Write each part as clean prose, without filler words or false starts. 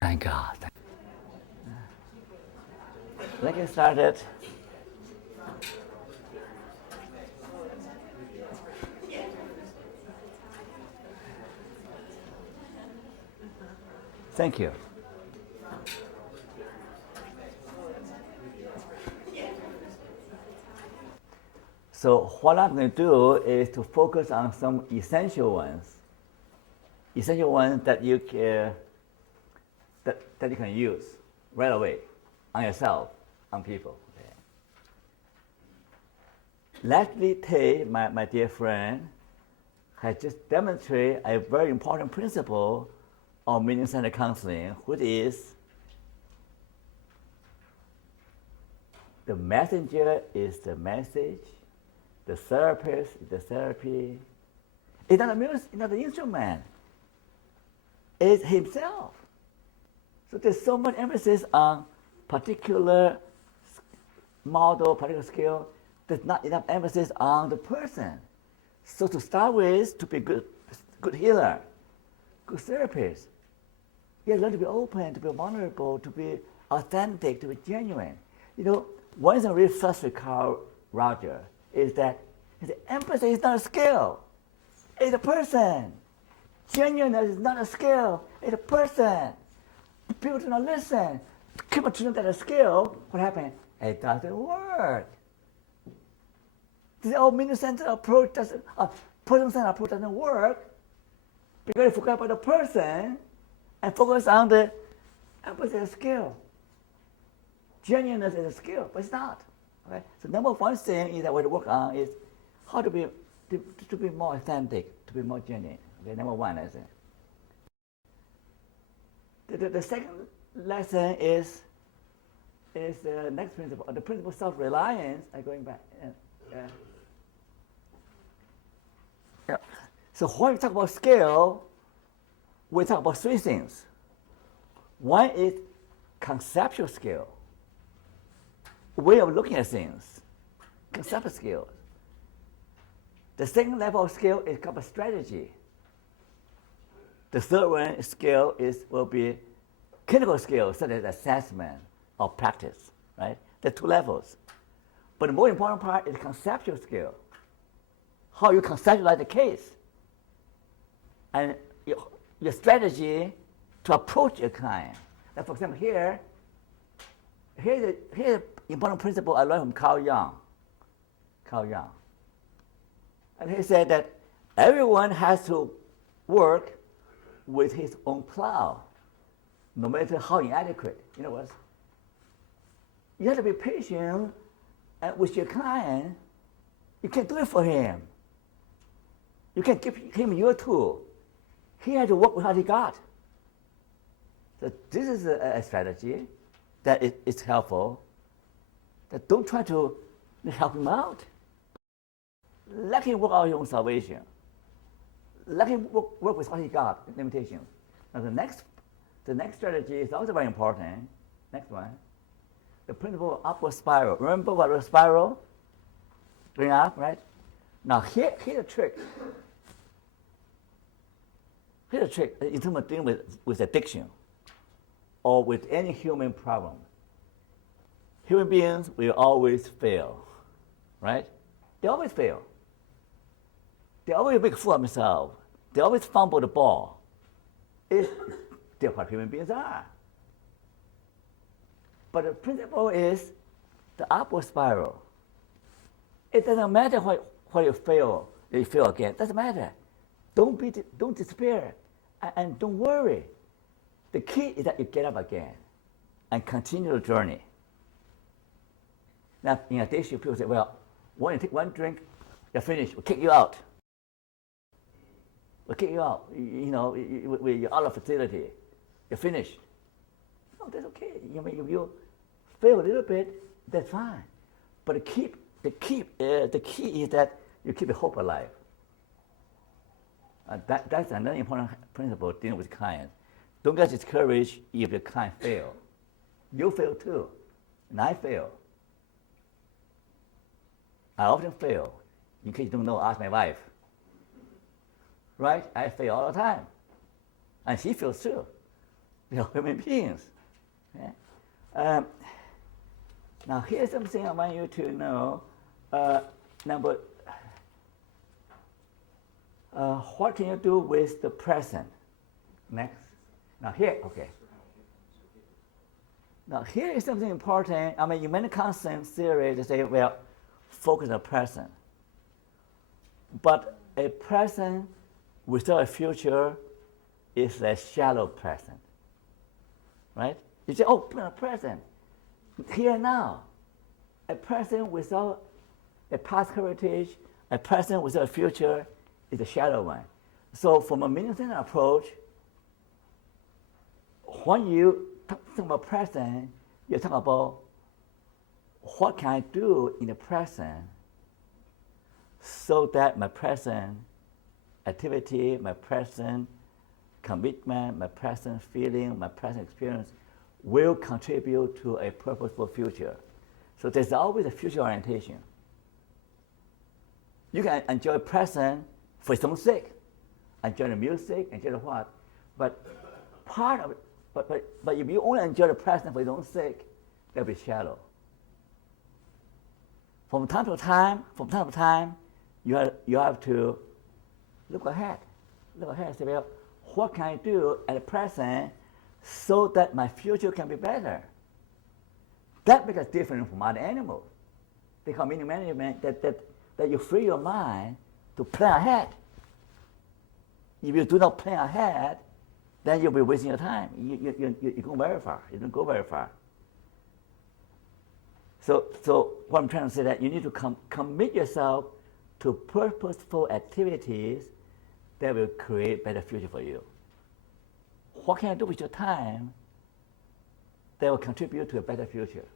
Thank God. Let's get started. Thank you. So what I'm going to do is to focus on some essential ones that you can, that you can use right away on yourself, on people. Okay. Leslie Tay, my dear friend, has just demonstrated a very important principle of meaning-centered counseling, which is the messenger is the message, the therapist is the therapy. It's not the instrument. It's himself. So there's so much emphasis on particular model, particular skill. There's not enough emphasis on the person. So to start with, to be good healer, good therapist, you learn to be open, to be vulnerable, to be authentic, to be genuine. You know, one thing that really frustrates Carl Roger is that the emphasis is not a skill, it's a person. Genuineness is not a skill, it's a person. People do not listen. Keep on treating that as a skill, what happens? It doesn't work. The old meaning-centered approach doesn't, person-centered approach doesn't work because you forget about the person and focus on the emphasis as a skill. Genuineness is a skill, but it's not. Okay? So number one thing is that we work on is how to be more authentic, to be more genuine. Okay, number one, I think. The second lesson is the next principle, the principle of self-reliance. I'm going back. Yeah. So when we talk about skill, we talk about three things. One is conceptual skill, way of looking at things, conceptual skills. The second level of skill is called strategy. The third one skill will be clinical skills such as assessment or practice, right? There are two levels. But the more important part is conceptual skill. How you conceptualize the case. And your strategy to approach your client. Like for example, here's an important principle I learned from Carl Jung. And he said that everyone has to work with his own plow, no matter how inadequate. In other words, you have to be patient with your client. You can't do it for him. You can give him your tool. He had to work with what he got. So this is a strategy that is helpful. That don't try to help him out. Let him work out his own salvation. Let him work with what he got, limitations. Now the next strategy is also very important. Next one. The principle of upward spiral. Remember what was spiral? Going up, right? Now here's a trick. Here's a trick in terms of dealing with addiction or with any human problem. Human beings will always fail, right? They always fail. They always make a fool of themselves. They always fumble the ball. They're what human beings are. But the principle is the upward spiral. It doesn't matter what you fail again. It doesn't matter. Don't despair, and don't worry. The key is that you get up again. and continue the journey. Now, in addition, people say, well, when you take one drink, you're finished, we'll kick you out. We'll kick you out. You're out of facility. You're finished. No, that's okay. If you fail a little bit, that's fine. But the key is that you keep the hope alive. That's another important principle dealing with clients. Don't get discouraged if the client fails. You fail too, and I fail. I often fail. In case you don't know, ask my wife. Right? I fail all the time. And she fails too. We're human beings. Yeah? Now here's something I want you to know. What can you do with the present? Next. Now here, okay. Now here is something important. In many constant theory, they say, well, focus on the present. But a present without a future is a shallow present. Right? You say, oh, present. Here now. A present without a past heritage, a present without a future is a shallow one. So from a meaning-centered approach, when you talk about present, you talk about what can I do in the present so that my present activity, my present commitment, my present feeling, my present experience will contribute to a purposeful future. So there's always a future orientation. You can enjoy present for its own sake, enjoy the music, enjoy the what, but part of it, but if you only enjoy the present for its own sake, that'll be shallow. From time to time, you have to look ahead and say, well, what can I do at the present so that my future can be better? That makes us different from other animals. They call meaning management that you free your mind to plan ahead. If you do not plan ahead, then you'll be wasting your time. You go very far. You don't go very far. So what I'm trying to say that you need to commit yourself to purposeful activities that will create better future for you. What can I do with your time that will contribute to a better future?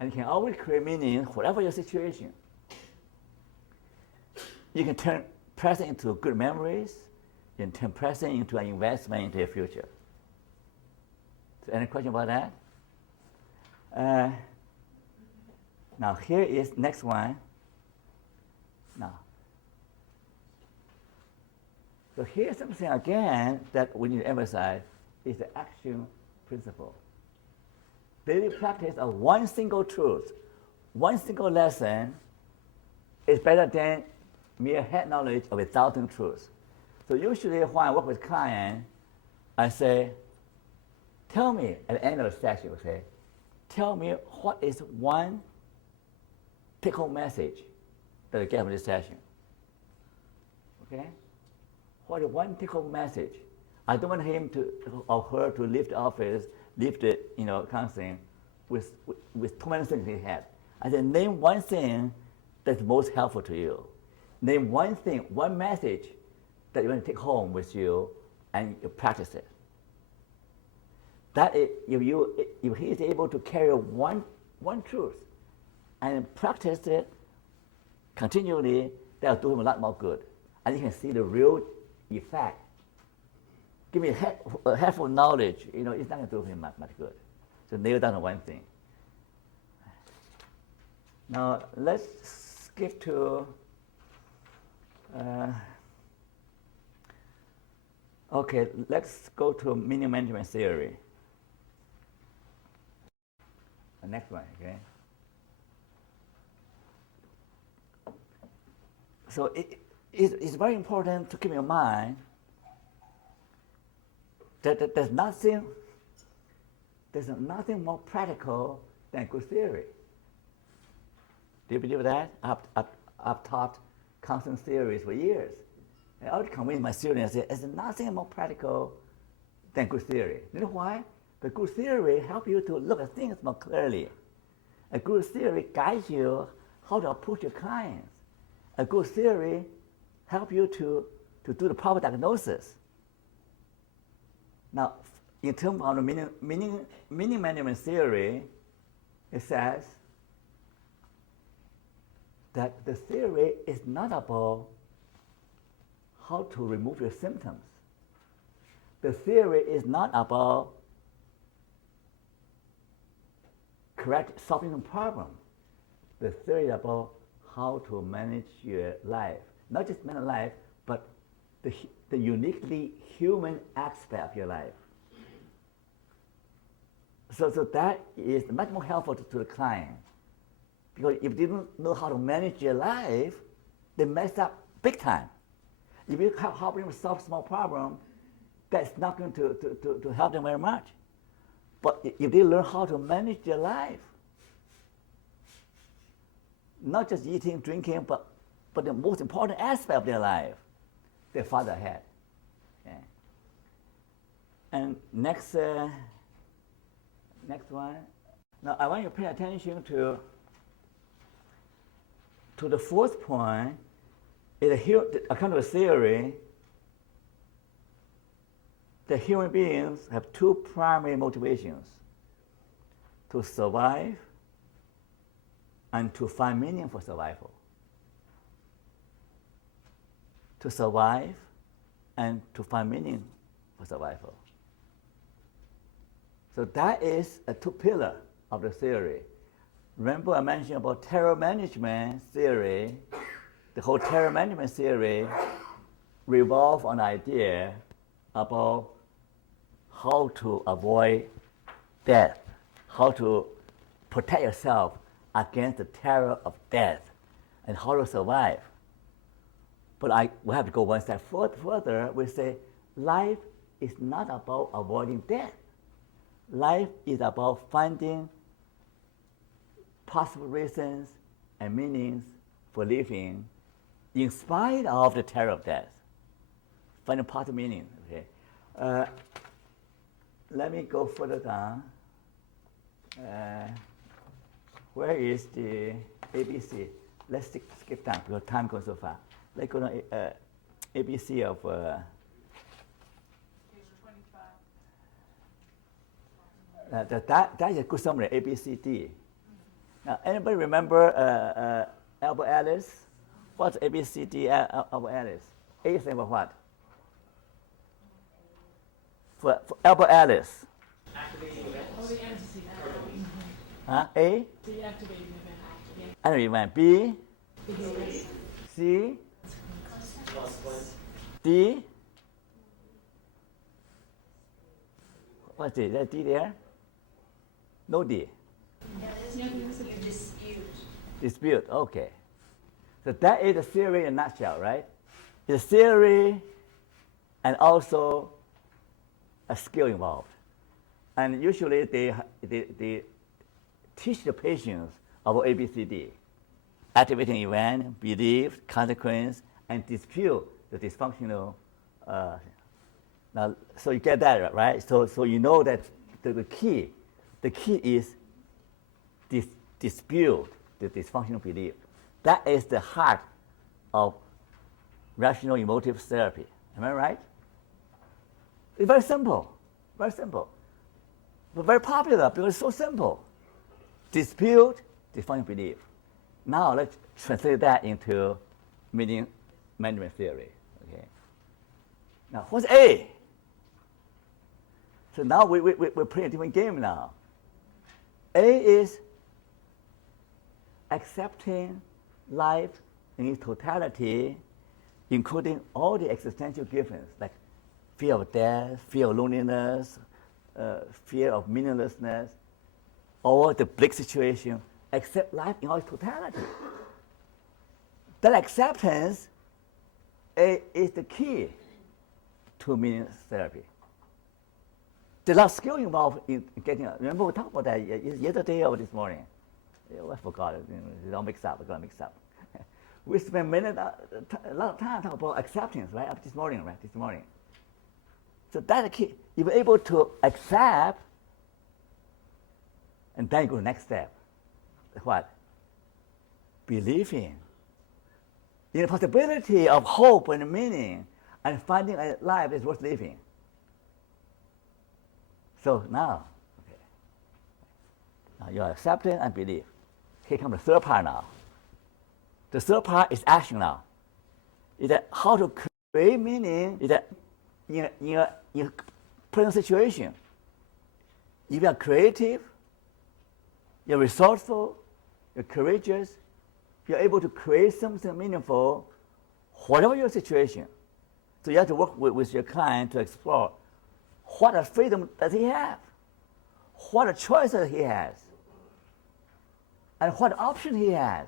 And you can always create meaning whatever your situation. You can turn present into good memories. You can turn present into an investment into your future. So any question about that? Now here is next one. Now, so here's something again that we need to emphasize is the action principle. Daily practice of one single truth, one single lesson is better than mere head knowledge of 1,000 truths. So usually when I work with clients, I say, tell me, at the end of the session, I say, tell me what is one take-home message that you get from this session. Okay? What is one take-home message? I don't want him or her to leave the office, leave the counseling with too many things in his head. I said, name one thing that's most helpful to you. Name one thing, one message that you want to take home with you and you practice it. That is, if he is able to carry one truth and practice it continually, that will do him a lot more good. And you can see the real effect. Give me a helpful knowledge, it's not going to do him much good. So nail down one thing. Now let's skip to let's go to meaning management theory. The next one, okay? So it's very important to keep in mind that there's nothing more practical than good theory. Do you believe that? I've taught constant theories for years. I always convince my students that there's nothing more practical than good theory. You know why? The good theory helps you to look at things more clearly. A good theory guides you how to approach your clients. A good theory helps you to do the proper diagnosis. Now, in terms of the meaning management theory, it says that the theory is not about how to remove your symptoms. The theory is not about solving a problem. The theory is about how to manage your life. Not just manage life, but the uniquely human aspect of your life. So that is much more helpful to the client. Because if they don't know how to manage your life, they mess up big time. If you help them solve small problem, that's not going to help them very much. But if they learn how to manage their life, not just eating, drinking, but the most important aspect of their life, they're farther ahead. Okay. And next one. Now I want you to pay attention to the fourth point. According to the theory, the human beings have two primary motivations: to survive and to find meaning for survival. To survive and to find meaning for survival. So that is a two pillar of the theory. Remember I mentioned about terror management theory. The whole terror management theory revolves on the idea about how to avoid death, how to protect yourself against the terror of death, and how to survive. But we have to go one step further. We say life is not about avoiding death. Life is about finding possible reasons and meanings for living in spite of the terror of death. Finding possible meaning. Okay. Let me go further down. Where is the ABC? Let's skip down because time goes so fast. Let's go to ABC of. That is a good summary. A, B, C, D. Now, anybody remember Albert Ellis? What's A, B, C, D? Albert Ellis. A stands for what? For Albert Ellis. Activating event. Oh, the antecedent. Huh? A? The activating event. Activating event. B? Behavior. C? Consequence. D? What's D? Is that D there? No D. Dispute, okay. So that is the theory in a nutshell, right? It's a theory and also a skill involved. And usually they teach the patients about ABCD. Activating event, belief, consequence, and dispute the dysfunctional. Now, so you get that, right? So you know that the key is dispute the dysfunctional belief. That is the heart of rational emotive therapy. Am I right? It's very simple, but very popular because it's so simple. Dispute dysfunctional belief. Now let's translate that into meaning management theory. Okay. Now what's A? So now we're playing a different game now. A is accepting life in its totality, including all the existential givens, like fear of death, fear of loneliness, fear of meaninglessness, or the bleak situation, accept life in all its totality. That acceptance is the key to meaning therapy. There's a lot of skill involved in getting. Remember we talked about that yesterday or this morning. I forgot it. It's all mixed up. We're gonna mix up. We spent a lot of time talking about acceptance, right? Up this morning, right? This morning. So that's the key. If you're able to accept, and then you go to the next step. What? Believing in the possibility of hope and meaning, and finding a life is worth living. So now, okay. Now you are accepting and believe. Here comes the third part now. The third part is action now. Is that how to create meaning is that in a present situation. If you are creative, you're resourceful, you're courageous, you're able to create something meaningful, whatever your situation. So you have to work with your client to explore what a freedom does he have, what a choices he has, and what option he has,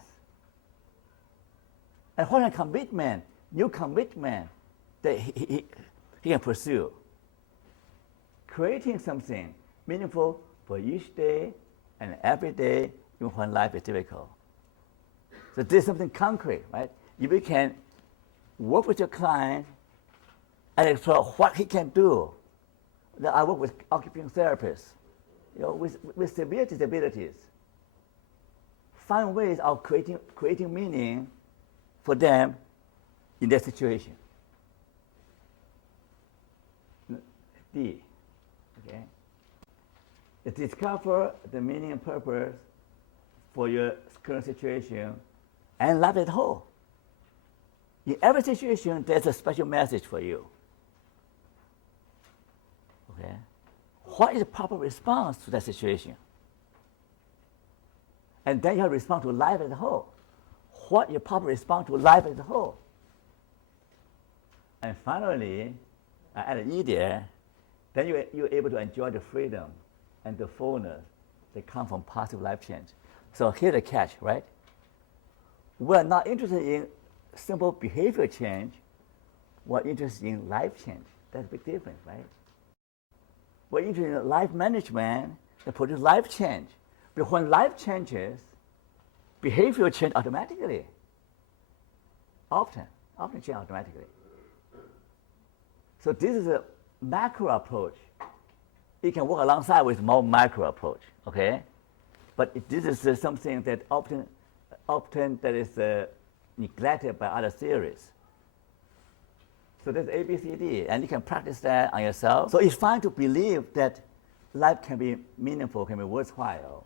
and what a commitment, new commitment that he can pursue. Creating something meaningful for each day and every day, even when life is difficult. So this is something concrete, right? If you can work with your client and explore what he can do. Then I work with occupational therapists, with severe disabilities. Find ways of creating meaning for them in their situation. D, okay? Discover the meaning and purpose for your current situation and life as a whole. In every situation, there's a special message for you. Okay? What is the proper response to that situation? And then you have to respond to life as a whole. What is your proper response to life as a whole? And finally, at an E there, then you're able to enjoy the freedom and the fullness that come from positive life change. So here's the catch, right? We're not interested in simple behavior change. We're interested in life change. That's a big difference, right? We're interested in life management that produces life change. But when life changes, behavior change automatically. Often change automatically. So this is a macro approach. It can work alongside with more micro approach, okay? But this is something that often that is neglected by other theories. So there's A, B, C, D, and you can practice that on yourself. So it's fine to believe that life can be meaningful, can be worthwhile.